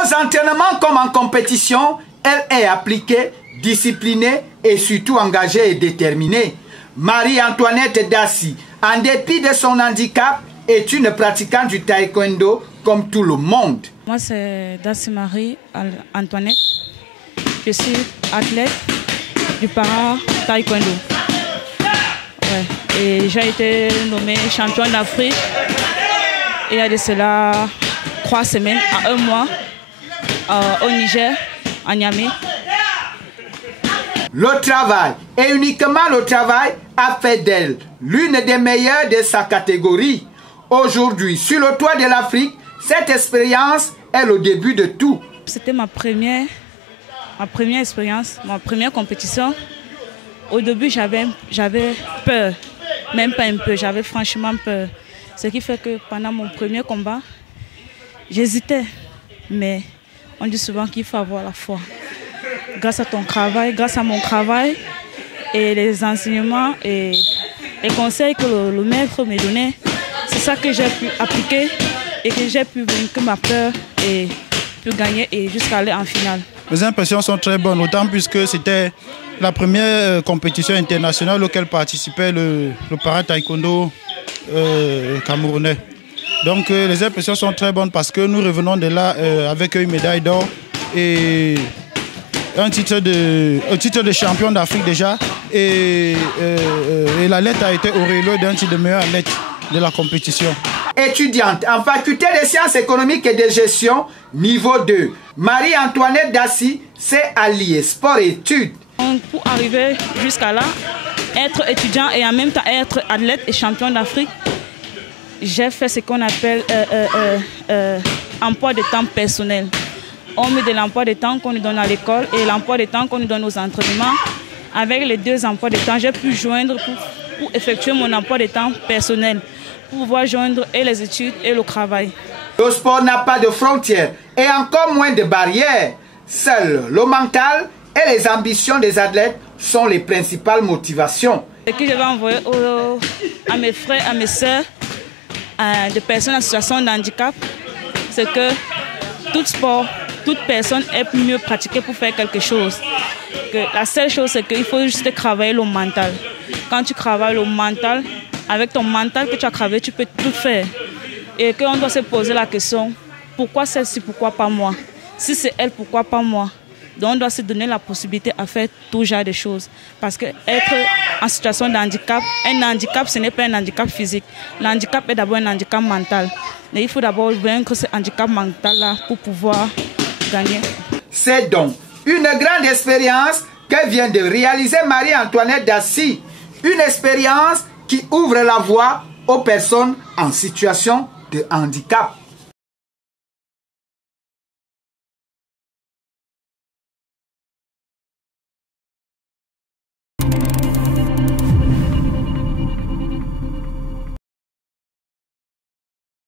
Aux entraînements comme en compétition, elle est appliquée, disciplinée et surtout engagée et déterminée. Marie-Antoinette Dassy, en dépit de son handicap, est une pratiquante du taekwondo comme tout le monde. Moi, c'est Dassy Marie-Antoinette. Je suis athlète du para-taekwondo. Ouais. Et j'ai été nommée championne d'Afrique il y a de cela 3 semaines à 1 mois au Niger, à Niamey. Le travail, et uniquement le travail, a fait d'elle l'une des meilleures de sa catégorie. Aujourd'hui, sur le toit de l'Afrique, cette expérience est le début de tout. C'était ma première expérience, ma première compétition. Au début, j'avais peur, même pas un peu, j'avais franchement peur. Ce qui fait que pendant mon premier combat, j'hésitais. Mais on dit souvent qu'il faut avoir la foi. Grâce à ton travail, grâce à mon travail et les enseignements et les conseils que le maître me donnait, c'est ça que j'ai pu appliquer et que j'ai pu vaincre ma peur et pu gagner et jusqu'à aller en finale. Les impressions sont très bonnes, autant puisque c'était la première compétition internationale auquel participait le para-taekwondo camerounais. Donc les impressions sont très bonnes parce que nous revenons de là avec une médaille d'or et un titre de champion d'Afrique déjà. Et la lettre a été auréolée d'un titre de meilleur athlète de la compétition. Étudiante en faculté de sciences économiques et de gestion, niveau 2, Marie-Antoinette Dassy s'est alliée sport et études. Pour arriver jusqu'à là, être étudiant et en même temps être athlète et champion d'Afrique, j'ai fait ce qu'on appelle emploi de temps personnel. On met de l'emploi de temps qu'on nous donne à l'école et l'emploi de temps qu'on nous donne aux entraînements. Avec les 2 emplois de temps, j'ai pu joindre pour effectuer mon emploi de temps personnel, pour pouvoir joindre et les études et le travail. Le sport n'a pas de frontières et encore moins de barrières. Seul le mental et les ambitions des athlètes sont les principales motivations. Ce que je vais envoyer à mes frères, à mes sœurs, de personnes en situation de handicap, c'est que tout sport, toute personne est mieux pratiquée pour faire quelque chose. La seule chose, c'est qu'il faut juste travailler le mental. Quand tu travailles le mental, avec ton mental que tu as travaillé, tu peux tout faire. Et qu'on doit se poser la question, pourquoi celle-ci, pourquoi pas moi? Si c'est elle, pourquoi pas moi? Donc on doit se donner la possibilité à faire tout genre de choses. Parce qu'être en situation de handicap, un handicap, ce n'est pas un handicap physique. L'handicap est d'abord un handicap mental. Mais il faut d'abord vaincre ce handicap mental-là pour pouvoir gagner. C'est donc une grande expérience que vient de réaliser Marie-Antoinette Dassy. Une expérience qui ouvre la voie aux personnes en situation de handicap.